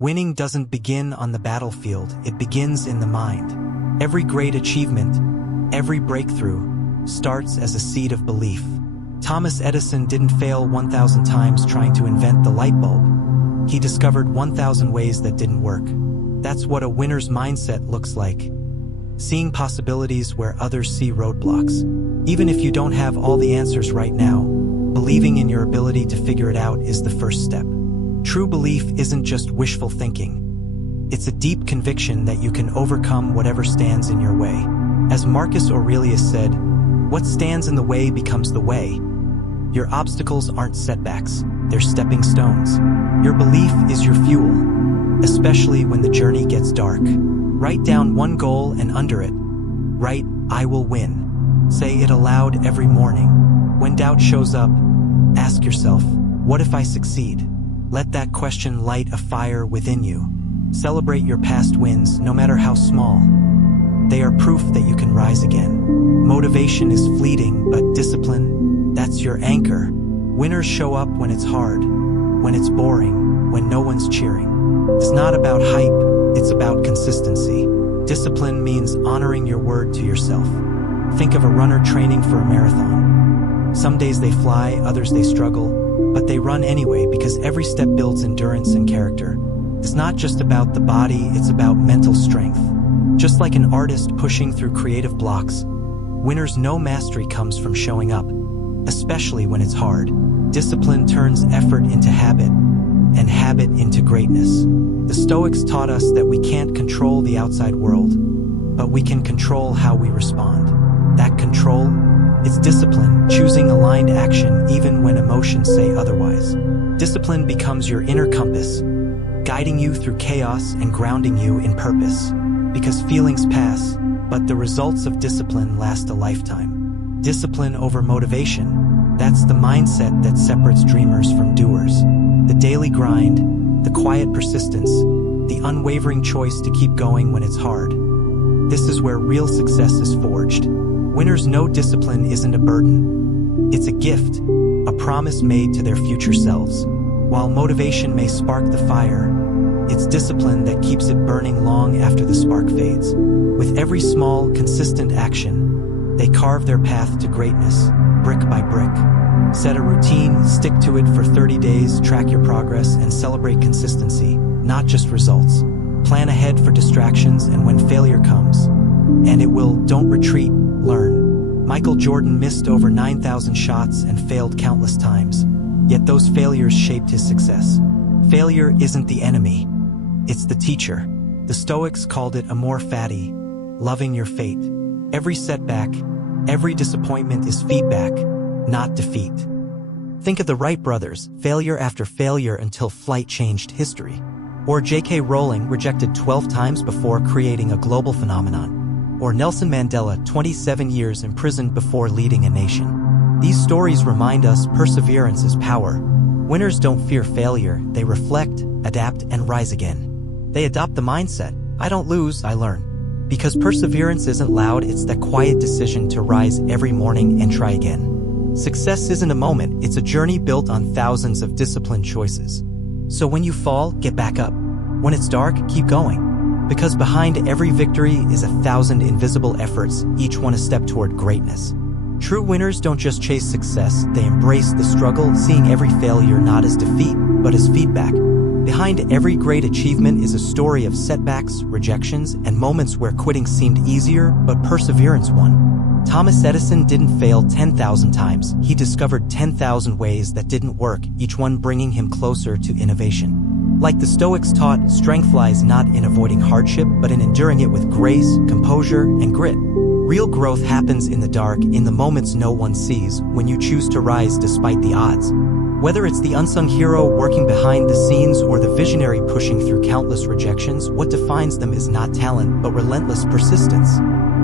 Winning doesn't begin on the battlefield, it begins in the mind. Every great achievement, every breakthrough, starts as a seed of belief. Thomas Edison didn't fail 1,000 times trying to invent the light bulb. He discovered 1,000 ways that didn't work. That's what a winner's mindset looks like. Seeing possibilities where others see roadblocks. Even if you don't have all the answers right now, believing in your ability to figure it out is the first step. True belief isn't just wishful thinking. It's a deep conviction that you can overcome whatever stands in your way. As Marcus Aurelius said, what stands in the way becomes the way. Your obstacles aren't setbacks, they're stepping stones. Your belief is your fuel, especially when the journey gets dark. Write down one goal and under it, write, "I will win." Say it aloud every morning. When doubt shows up, ask yourself, what if I succeed? Let that question light a fire within you. Celebrate your past wins, no matter how small. They are proof that you can rise again. Motivation is fleeting, but discipline, that's your anchor. Winners show up when it's hard, when it's boring, when no one's cheering. It's not about hype, it's about consistency. Discipline means honoring your word to yourself. Think of a runner training for a marathon. Some days they fly, others they struggle, but they run anyway because every step builds endurance and character. It's not just about the body, it's about mental strength. Just like an artist pushing through creative blocks, winners know mastery comes from showing up, especially when it's hard. Discipline turns effort into habit, and habit into greatness. The Stoics taught us that we can't control the outside world, but we can control how we respond. That control, it's discipline, choosing aligned action even when emotions say otherwise. Discipline becomes your inner compass, guiding you through chaos and grounding you in purpose. Because feelings pass, but the results of discipline last a lifetime. Discipline over motivation, that's the mindset that separates dreamers from doers. The daily grind, the quiet persistence, the unwavering choice to keep going when it's hard. This is where real success is forged. Winners know discipline isn't a burden. It's a gift, a promise made to their future selves. While motivation may spark the fire, it's discipline that keeps it burning long after the spark fades. With every small, consistent action, they carve their path to greatness, brick by brick. Set a routine, stick to it for 30 days, track your progress, and celebrate consistency, not just results. Plan ahead for distractions and when failure comes, and it will, don't retreat, learn. Michael Jordan missed over 9,000 shots and failed countless times, yet those failures shaped his success. Failure isn't the enemy, it's the teacher. The Stoics called it amor fati, loving your fate. Every setback, every disappointment is feedback, not defeat. Think of the Wright brothers, failure after failure until flight changed history. Or J.K. Rowling, rejected 12 times before creating a global phenomenon. Or Nelson Mandela, 27 years imprisoned before leading a nation. These stories remind us perseverance is power. Winners don't fear failure, they reflect, adapt, and rise again. They adopt the mindset, I don't lose, I learn. Because perseverance isn't loud, it's that quiet decision to rise every morning and try again. Success isn't a moment, it's a journey built on thousands of disciplined choices. So when you fall, get back up. When it's dark, keep going. Because behind every victory is 1,000 invisible efforts, each one a step toward greatness. True winners don't just chase success, they embrace the struggle, seeing every failure not as defeat, but as feedback. Behind every great achievement is a story of setbacks, rejections, and moments where quitting seemed easier, but perseverance won. Thomas Edison didn't fail 10,000 times, he discovered 10,000 ways that didn't work, each one bringing him closer to innovation. Like the Stoics taught, strength lies not in avoiding hardship, but in enduring it with grace, composure, and grit. Real growth happens in the dark, in the moments no one sees, when you choose to rise despite the odds. Whether it's the unsung hero working behind the scenes or the visionary pushing through countless rejections, what defines them is not talent, but relentless persistence.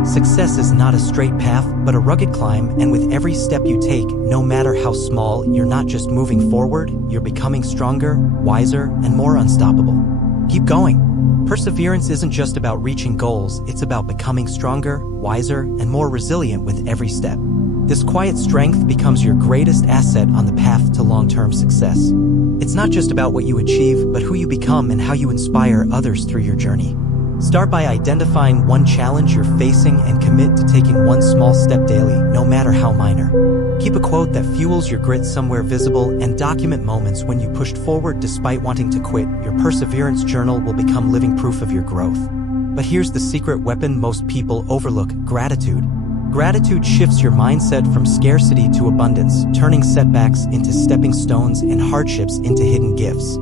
Success is not a straight path, but a rugged climb, and with every step you take, no matter how small, you're not just moving forward, you're becoming stronger, wiser, and more unstoppable. Keep going. Perseverance isn't just about reaching goals, it's about becoming stronger, wiser, and more resilient with every step. This quiet strength becomes your greatest asset on the path to long-term success. It's not just about what you achieve, but who you become and how you inspire others through your journey. Start by identifying one challenge you're facing and commit to taking one small step daily, no matter how minor. Keep a quote that fuels your grit somewhere visible and document moments when you pushed forward despite wanting to quit. Your perseverance journal will become living proof of your growth. But here's the secret weapon most people overlook: gratitude. Gratitude shifts your mindset from scarcity to abundance, turning setbacks into stepping stones and hardships into hidden gifts.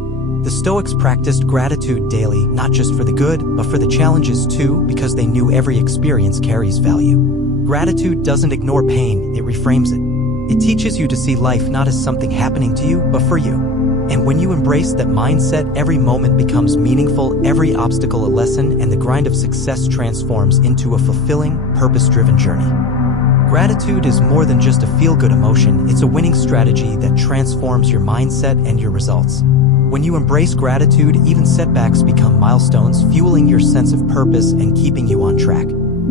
The Stoics practiced gratitude daily, not just for the good, but for the challenges too, because they knew every experience carries value. Gratitude doesn't ignore pain, it reframes it. It teaches you to see life not as something happening to you, but for you. And when you embrace that mindset, every moment becomes meaningful, every obstacle a lesson, and the grind of success transforms into a fulfilling, purpose-driven journey. Gratitude is more than just a feel-good emotion, it's a winning strategy that transforms your mindset and your results. When you embrace gratitude, even setbacks become milestones, fueling your sense of purpose and keeping you on track.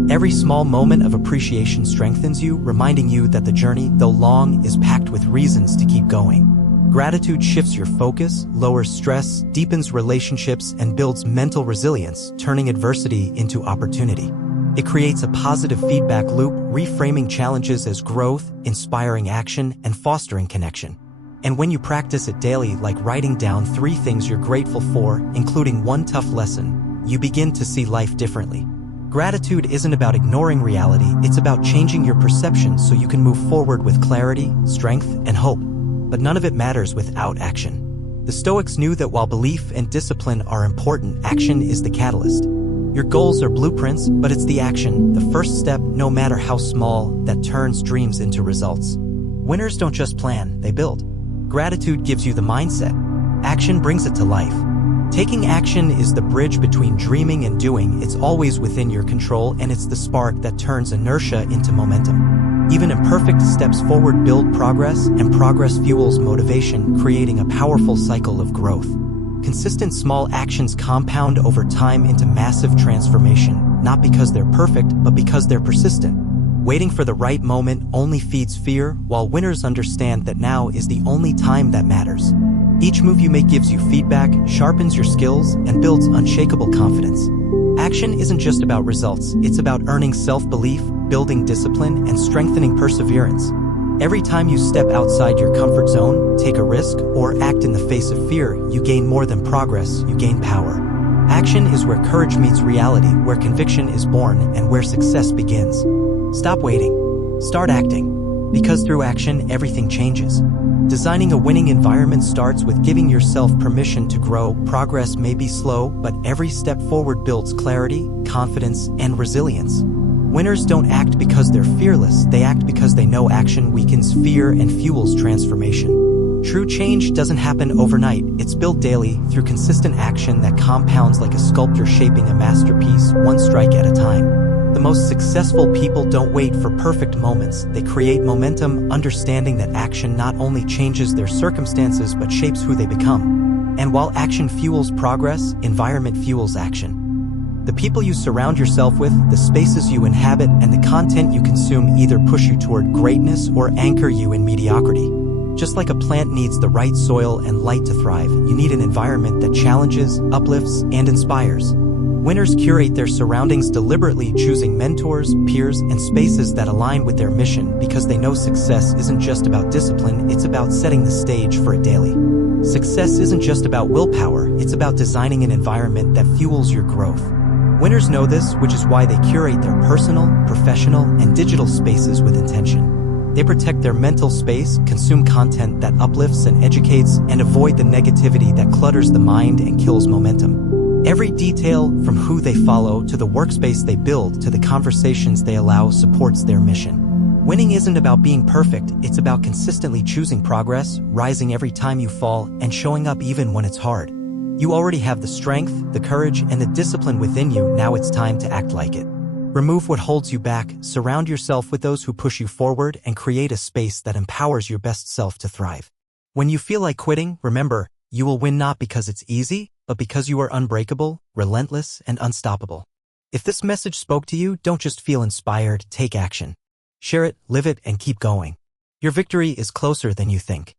Every small moment of appreciation strengthens you, reminding you that the journey, though long, is packed with reasons to keep going. Gratitude shifts your focus, lowers stress, deepens relationships, and builds mental resilience, turning adversity into opportunity. It creates a positive feedback loop, reframing challenges as growth, inspiring action, and fostering connection. And when you practice it daily, like writing down 3 things you're grateful for, including one tough lesson, you begin to see life differently. Gratitude isn't about ignoring reality, it's about changing your perception so you can move forward with clarity, strength, and hope. But none of it matters without action. The Stoics knew that while belief and discipline are important, action is the catalyst. Your goals are blueprints, but it's the action, the first step, no matter how small, that turns dreams into results. Winners don't just plan, they build. Gratitude gives you the mindset. Action brings it to life. Taking action is the bridge between dreaming and doing. It's always within your control, and it's the spark that turns inertia into momentum. Even imperfect steps forward build progress, and progress fuels motivation, creating a powerful cycle of growth. Consistent small actions compound over time into massive transformation, not because they're perfect, but because they're persistent. Waiting for the right moment only feeds fear, while winners understand that now is the only time that matters. Each move you make gives you feedback, sharpens your skills, and builds unshakable confidence. Action isn't just about results, it's about earning self-belief, building discipline, and strengthening perseverance. Every time you step outside your comfort zone, take a risk, or act in the face of fear, you gain more than progress, you gain power. Action is where courage meets reality, where conviction is born, and where success begins. Stop waiting. Start acting. Because through action, everything changes. Designing a winning environment starts with giving yourself permission to grow. Progress may be slow, but every step forward builds clarity, confidence, and resilience. Winners don't act because they're fearless, they act because they know action weakens fear and fuels transformation. True change doesn't happen overnight, it's built daily through consistent action that compounds like a sculptor shaping a masterpiece, one strike at a time. The most successful people don't wait for perfect moments, they create momentum, understanding that action not only changes their circumstances but shapes who they become. And while action fuels progress, environment fuels action. The people you surround yourself with, the spaces you inhabit, and the content you consume either push you toward greatness or anchor you in mediocrity. Just like a plant needs the right soil and light to thrive, you need an environment that challenges, uplifts, and inspires. Winners curate their surroundings deliberately, choosing mentors, peers, and spaces that align with their mission because they know success isn't just about discipline, it's about setting the stage for it daily. Success isn't just about willpower, it's about designing an environment that fuels your growth. Winners know this, which is why they curate their personal, professional, and digital spaces with intention. They protect their mental space, consume content that uplifts and educates, and avoid the negativity that clutters the mind and kills momentum. Every detail, from who they follow to the workspace they build to the conversations they allow, supports their mission. Winning isn't about being perfect, it's about consistently choosing progress, rising every time you fall, and showing up even when it's hard. You already have the strength, the courage, and the discipline within you, now it's time to act like it. Remove what holds you back, surround yourself with those who push you forward, and create a space that empowers your best self to thrive. When you feel like quitting, remember, you will win not because it's easy, but because you are unbreakable, relentless, and unstoppable. If this message spoke to you, don't just feel inspired, take action. Share it, live it, and keep going. Your victory is closer than you think.